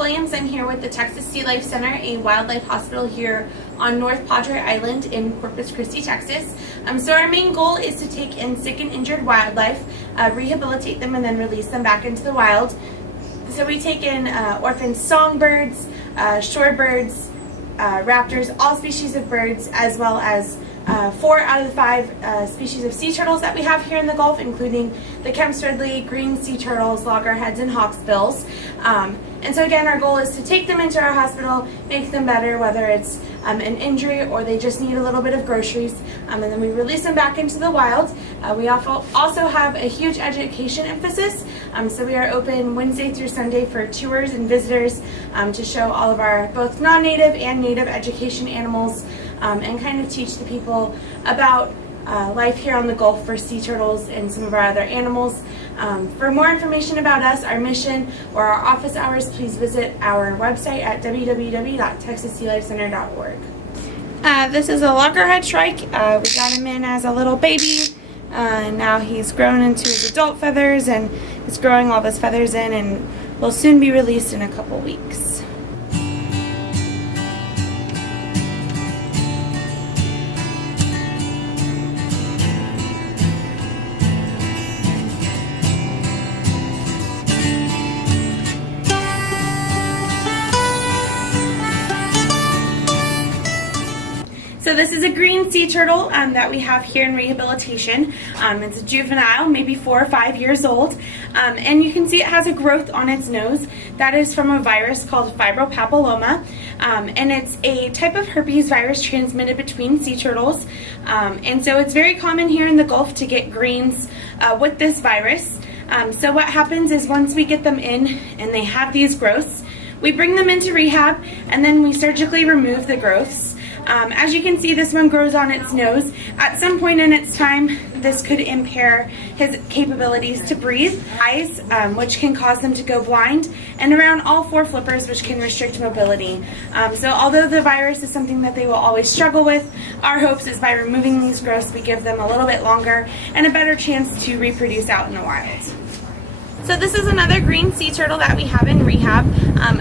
Williams. I'm here with the Texas Sealife Center, a wildlife hospital here on North Padre Island in Corpus Christi, Texas. So our main goal is to take in sick and injured wildlife, rehabilitate them, and then release them back into the wild. So we take in orphan songbirds, shorebirds, raptors, all species of birds, as well as 4 out of the 5 species of sea turtles that we have here in the Gulf, including the Kemp's-Ridley, green sea turtles, loggerheads, and hawksbills. And so again, our goal is to take them into our hospital, make them better, whether it's an injury or they just need a little bit of groceries, and then we release them back into the wild. We also have a huge education emphasis, so we are open Wednesday through Sunday for tours and visitors to show all of our both non-native and native education animals, and kind of teach the people about life here on the Gulf for sea turtles and some of our other animals. For more information about us, our mission, or our office hours, please visit our website at www.texassealifecenter.org. This is a loggerhead shrike. We got him in as a little baby, and now he's grown into his adult feathers, and he's growing all those feathers in, and will soon be released in a couple weeks. So this is a green sea turtle that we have here in rehabilitation. It's a juvenile, maybe 4 or 5 years old, and you can see it has a growth on its nose. That is from a virus called fibropapilloma, and it's a type of herpes virus transmitted between sea turtles, and so it's very common here in the Gulf to get greens with this virus. So what happens is once we get them in and they have these growths, we bring them into rehab, and then we surgically remove the growths. As you can see, this one grows on its nose. At some point in its time, this could impair his capabilities to breathe, eyes, which can cause them to go blind, and around all 4 flippers, which can restrict mobility. So although the virus is something that they will always struggle with, our hopes is by removing these growths, we give them a little bit longer and a better chance to reproduce out in the wild. So this is another green sea turtle that we have in rehab,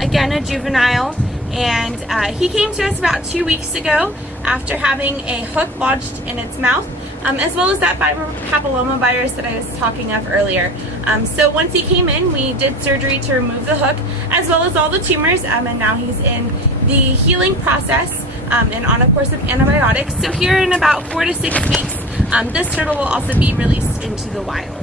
again a juvenile. And he came to us about 2 weeks ago after having a hook lodged in its mouth, as well as that papilloma virus that I was talking of earlier. So once he came in, we did surgery to remove the hook, as well as all the tumors, and now he's in the healing process and on a course of antibiotics. So here in about 4 to 6 weeks, this turtle will also be released into the wild.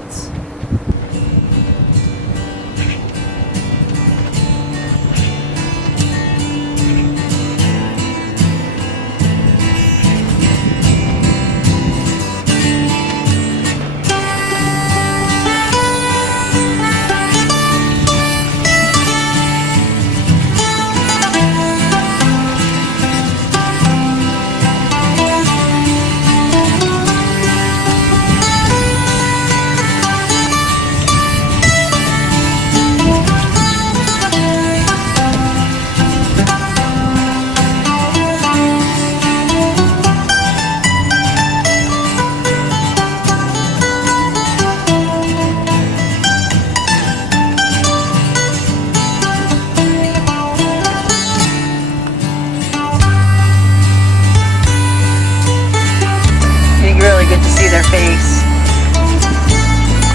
Their face.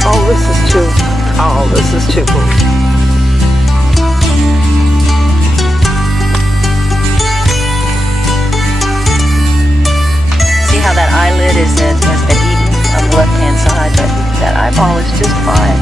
Oh, this is too cool. See how that eyelid has been eaten on the left hand side, but that eyeball is just fine.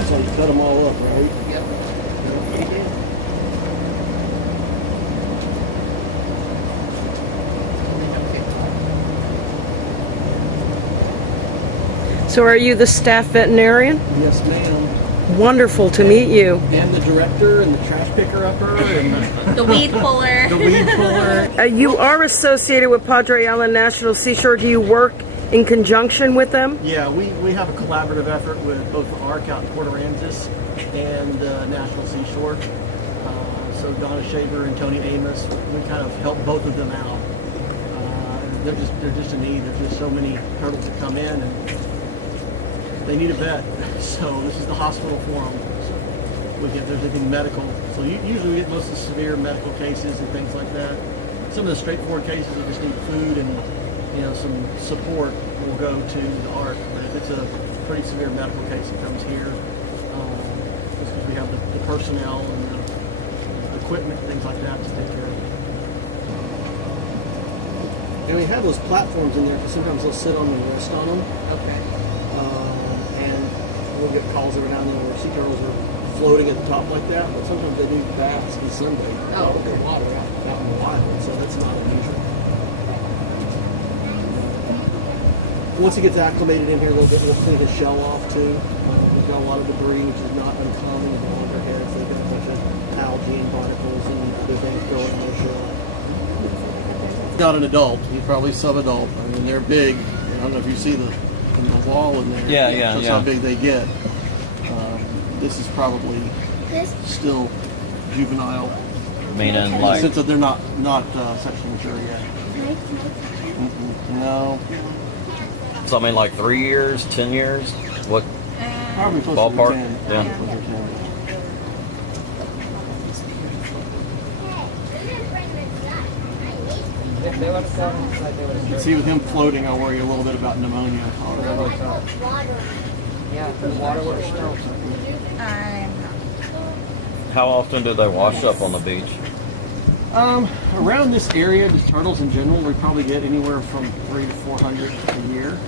So you cut them all up, right? Yep. So are you the staff veterinarian? Yes, ma'am. wonderful to meet you. And the director and the trash picker upper and The weed puller. the weed puller. You are associated with Padre Island National Seashore. Do you work in conjunction with them? Yeah, we have a collaborative effort with both the ARC out in Port Aransas and National Seashore. So Donna Shaver and Tony Amos, we kind of help both of them out. They're just a need. There's just so many turtles that come in and they need a vet. So this is the hospital for them. So if there's anything medical. So usually we get most of the severe medical cases and things like that. Some of the straightforward cases that just need food and some support will go to the ARC. But if it's a pretty severe medical case that comes here, just because we have the personnel and the equipment, things like that to take care of. And we have those platforms in there because sometimes they'll sit on them and rest on them. Okay. And we'll get calls every now and then where sea turtles are floating at the top like that, but sometimes they do baths and sunbathe out of the water, out in the wild, so that's not unusual. Once he gets acclimated in here a little bit, we'll clean his shell off too. We've got a lot of debris, which is not uncommon with the longer hairs. They've got a bunch of algae and barnacles and other things growing in their shell. Not an adult, he's probably sub-adult. I mean, they're big. I don't know if you see the wall in there. Yeah. That's how big they get. This is probably still juvenile. Meaning like, Since they're not sexually mature yet. No. so I mean like 3 years, 10 years? What? Probably closer Ballpark? to 10. Yeah. Closer to 10. You see, with him floating, I worry a little bit about pneumonia. How often do they wash up on the beach? Around this area, just turtles in general, we probably get anywhere from 300 to 400 a year.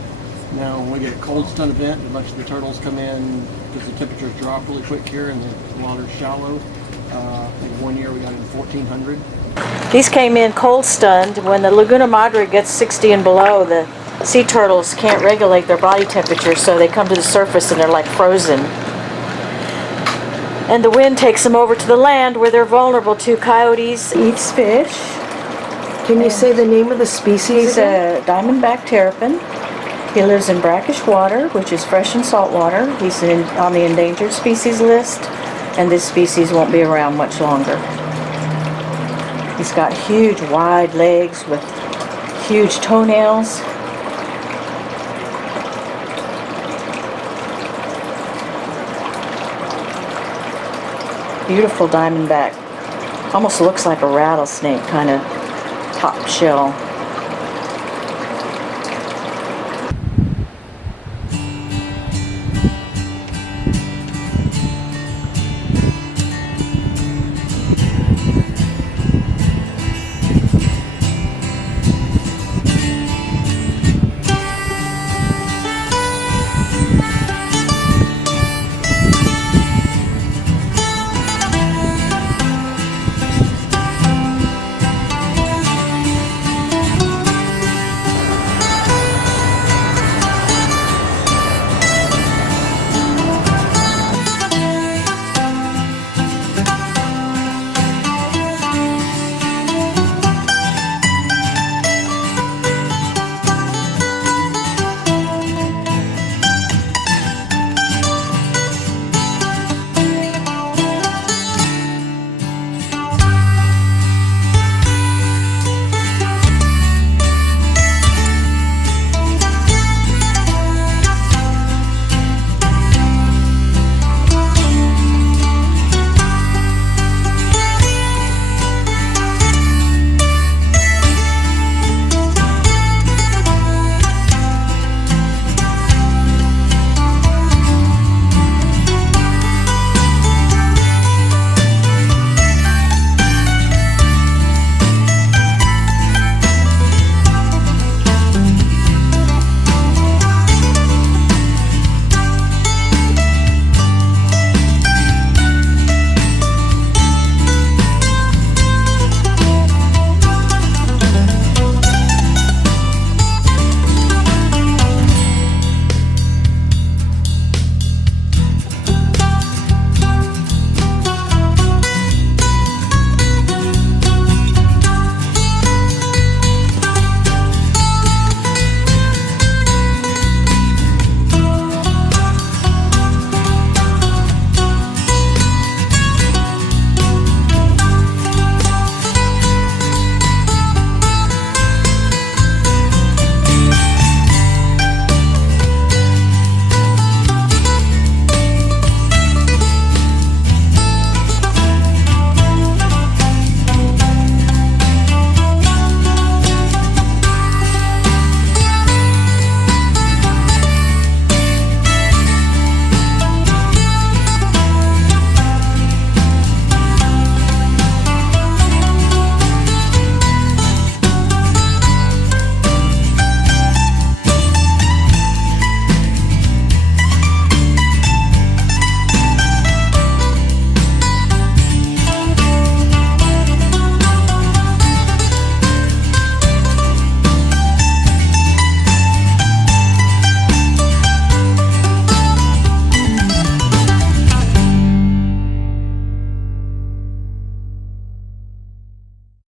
Now, when we get a cold stun event, a bunch of the turtles come in because the temperatures drop really quick here and the water's shallow. I think one year we got in 1,400. These came in cold stunned. When the Laguna Madre gets 60 and below, the sea turtles can't regulate their body temperature, so they come to the surface and they're like frozen. And the wind takes them over to the land where they're vulnerable to coyotes, eats fish. Can you say the name of the species He's again? a Diamondback terrapin. He lives in brackish water, which is fresh and salt water. He's on the endangered species list, and this species won't be around much longer. He's got huge, wide legs with huge toenails. Beautiful diamondback. Almost looks like a rattlesnake, kind of top shell.